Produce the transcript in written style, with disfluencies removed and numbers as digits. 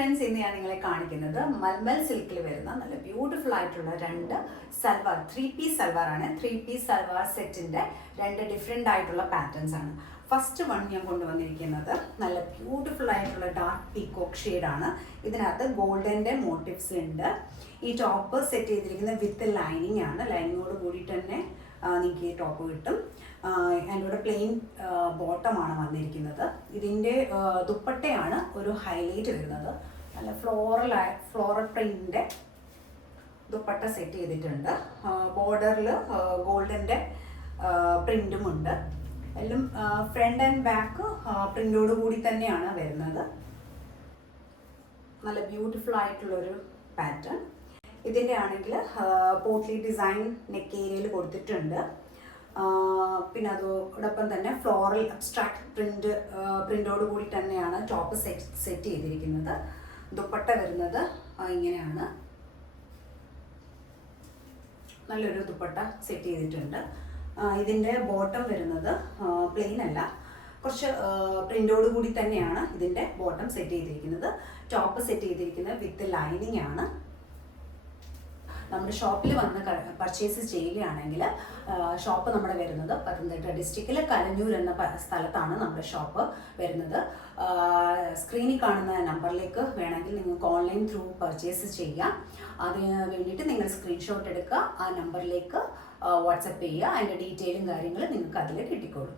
Friends, ഇന്ന് ഞാൻ നിങ്ങളെ കാണിക്കുന്നത് മൽമൽ സിൽക്കിൽ വരുന്ന നല്ല ബ്യൂട്ടിഫുൾ ആയിട്ടുള്ള രണ്ട് സൽവാർ, 3 പീസ് സൽവാർ ആണ്. 3 പീസ് സൽവാർ സെറ്റിന്റെ രണ്ട് ഡിഫറെൻ്റ് ആയിട്ടുള്ള പാറ്റേൺസ് ആണ്. ഫസ്റ്റ് വൺ ഞാൻ കൊണ്ടുവന്നിരിക്കുന്നത് നല്ല ബ്യൂട്ടിഫുൾ ആയിട്ടുള്ള ഡാർക്ക് പീകോക്ക് ഷെയ്ഡാണ്. ഇതിനകത്ത് ഗോൾഡൻ്റെ മോട്ടീവ്സ് ഉണ്ട്. ഈ ടോപ്പ് സെറ്റ് ചെയ്തിരിക്കുന്നത് വിത്ത് ലൈനിങ് ആണ്. ലൈനിങ്ങോട് കൂടിയിട്ട് തന്നെ നിങ്ങൾക്ക് ഈ ടോപ്പ് കിട്ടും. അതിൻ്റെ കൂടെ പ്ലെയിൻ ബോട്ടമാണ് വന്നിരിക്കുന്നത്. ഇതിൻ്റെ ദുപ്പട്ടയാണ് ഒരു ഹൈലൈറ്റ് വരുന്നത്. നല്ല ഫ്ലോറൽ പ്രിൻറ്റിൻ്റെ ദുപ്പട്ട സെറ്റ് ചെയ്തിട്ടുണ്ട്. ബോർഡറിൽ ഗോൾഡൻ്റെ പ്രിൻറ്റും ഉണ്ട്. എല്ലാം ഫ്രണ്ട് ആൻഡ് ബാക്ക് പ്രിൻ്റോട് കൂടി തന്നെയാണ് വരുന്നത്. നല്ല ബ്യൂട്ടിഫുൾ ആയിട്ടുള്ളൊരു പാറ്റേൺ. ഇതിൻ്റെ ആണെങ്കിൽ പോട്ട്ലി ഡിസൈൻ നെക്ക് ഏരിയയിൽ കൊടുത്തിട്ടുണ്ട്. പിന്നെ അതോടൊപ്പം തന്നെ ഫ്ലോറൽ അബ്സ്ട്രാക്ട് പ്രിൻ്റോട് കൂടി തന്നെയാണ് ടോപ്പ് സെറ്റ് ചെയ്തിരിക്കുന്നത്. ദുപ്പട്ട വരുന്നത് ഇങ്ങനെയാണ്. നല്ലൊരു ദുപ്പട്ട സെറ്റ് ചെയ്തിട്ടുണ്ട്. ഇതിൻ്റെ ബോട്ടം വരുന്നത് പ്ലെയിൻ അല്ല, കുറച്ച് പ്രിൻ്റോട് കൂടി തന്നെയാണ് ഇതിൻ്റെ ബോട്ടം സെറ്റ് ചെയ്തിരിക്കുന്നത്. ടോപ്പ് സെറ്റ് ചെയ്തിരിക്കുന്നത് വിത്ത് ലൈനിങ് ആണ്. നമ്മുടെ ഷോപ്പിൽ വന്ന് പർച്ചേസ് ചെയ്യുകയാണെങ്കിൽ ഷോപ്പ് നമ്മുടെ വരുന്നത് പത്തനംതിട്ട ഡിസ്ട്രിക്റ്റിൽ കലഞ്ഞൂർ എന്ന സ്ഥലത്താണ് നമ്മുടെ ഷോപ്പ് വരുന്നത്. സ്ക്രീനിൽ കാണുന്ന നമ്പറിലേക്ക് വേണമെങ്കിൽ നിങ്ങൾക്ക് ഓൺലൈൻ ത്രൂ പർച്ചേസ് ചെയ്യാം. അതിന് വേണ്ടിയിട്ട് നിങ്ങൾ സ്ക്രീൻഷോട്ട് എടുക്കുക, ആ നമ്പറിലേക്ക് വാട്സപ്പ് ചെയ്യുക. അതിൻ്റെ ഡീറ്റെയിലും കാര്യങ്ങളും നിങ്ങൾക്ക് അതിൽ കിട്ടിക്കോളും.